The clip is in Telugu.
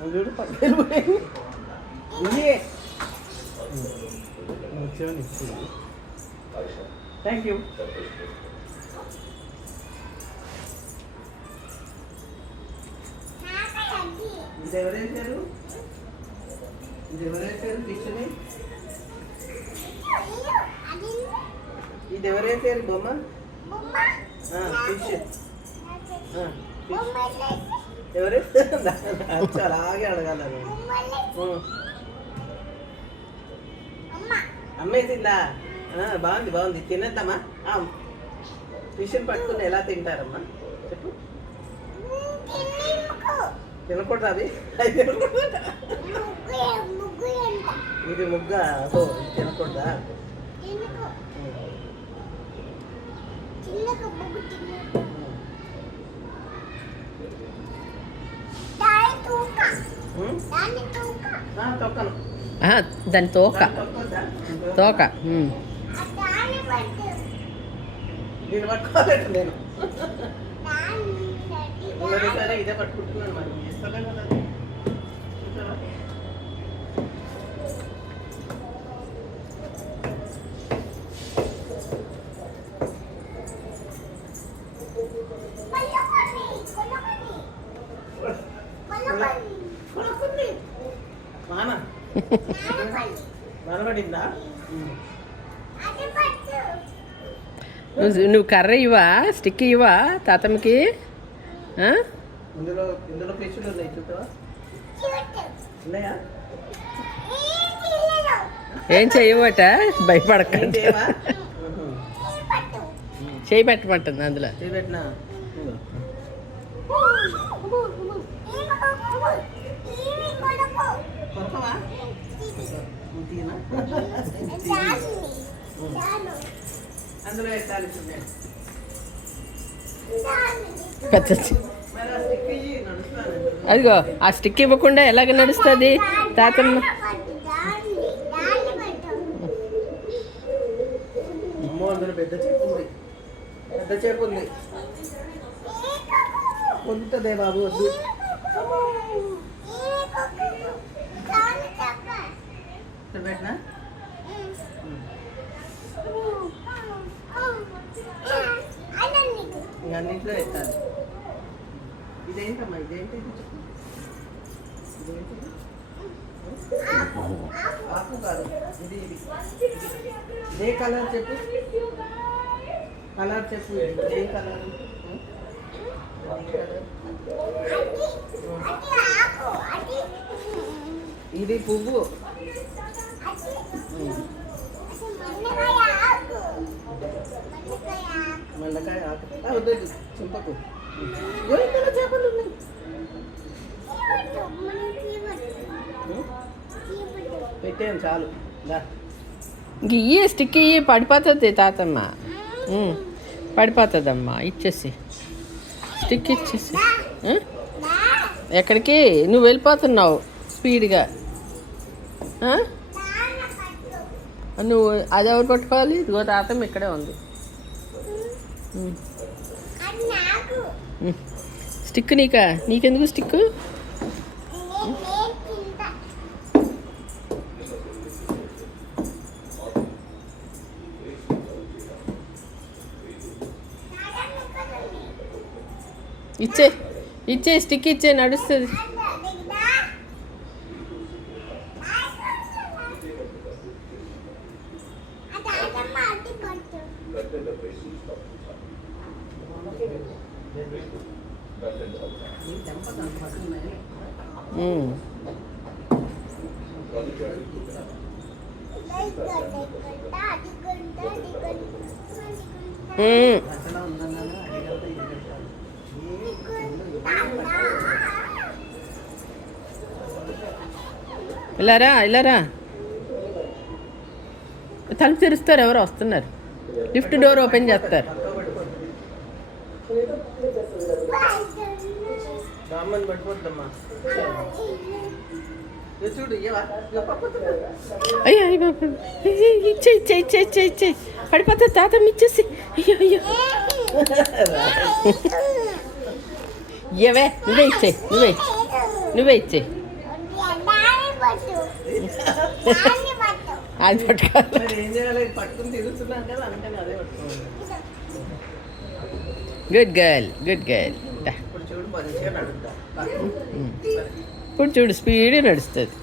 చూడు పక్కన థ్యాంక్ యూ. ఇది ఎవరైతారు కిచెన్? ఇది ఎవరైతారు బొమ్మ? ఫిష్ ఎవరు? అలాగే అడగాల. అమ్మేసిందా? బాగుంది బాగుంది, తినేద్దామా? ఫిష్ని పట్టుకుని ఎలా తింటారమ్మా చెప్పు. తినకూడదు అది, ఇది ముగ్గ. ఓ తినకూడదా? తొక్కను, దాని తోక తోక. దీన్ని పట్టుకోలేదు నేను. సరే ఇదే పట్టుకుంటున్నాను మరి ఇస్తలే కదా. మనబడిందా? నువ్వు కర్ర ఇవ్వా, స్టిక్ ఇవ్వా తాతమ్మకి? ఇందులో ఫిష్లు ఉన్నాయి చూస్తావా? ఉన్నాయా? ఏం చెయ్యవట, భయపడకండి. చేయి పెట్టమంటుంది అందులో. చేయి పెట్టినా అందులో వేసాలి. అదిగో ఆ స్టిక్ ఇవ్వకుండా ఎలాగ నడుస్తుంది తాతమ్మ? అమ్మో అందులో పెద్ద చేపు ఉంది, పెద్ద చేపు ఉంది. పొందుతుందే బాబు, వద్దు. పెట్టినా అన్నింటిలో పెట్టాలి. ఇదేంటమ్మా? ఇదేంటి? ఆకు కాదు, ఇది ఇదే కలర్ చెప్పు. కలర్ చెప్పు, ఇదే కలర్. ఇది పువ్వు. మండకాయ ఆకు. వద్దు చింపకు. చేపలు ఉన్నాయి. పెట్టాను చాలు. ఇయ్యి స్టిక్ ఇయ్యి, పడిపోతుంది తాతమ్మ, పడిపోతుందమ్మా. ఇచ్చేసి స్టిక్ ఇచ్చేసి. ఎక్కడికి నువ్వు వెళ్ళిపోతున్నావు స్పీడ్గా? నువ్వు అది ఎవరు పట్టుకోవాలి? ఇదిగో తాతమ్మ ఇక్కడే ఉంది. స్టిక్ నీకా? నీకెందుకు స్టిక్? ఇచ్చే స్టిక్ ఇచ్చే, నడుస్తుంది. ఇలారా తలుపు తెరుస్తారు, ఎవరో వస్తున్నారు. లిఫ్ట్ డోర్ ఓపెన్ చేస్తారు. అయ్యో ఇచ్చే పడిపోతా తాతమ్మ, ఇచ్చేసి. అయ్యో ఇయ్యవే, నువ్వే ఇచ్చే. అది పట్టుకోవాలి. మరి ఏం చేయాలి? పట్టుకుని తిరుగుతున్నాను కదా, అందుకని అదే పట్టుకోవాలి. Good girl, good girl. ఇప్పుడు చూడు మంచిగా నడుద్దా. ఇప్పుడు చూడు స్పీడ్ నడుస్తుంది.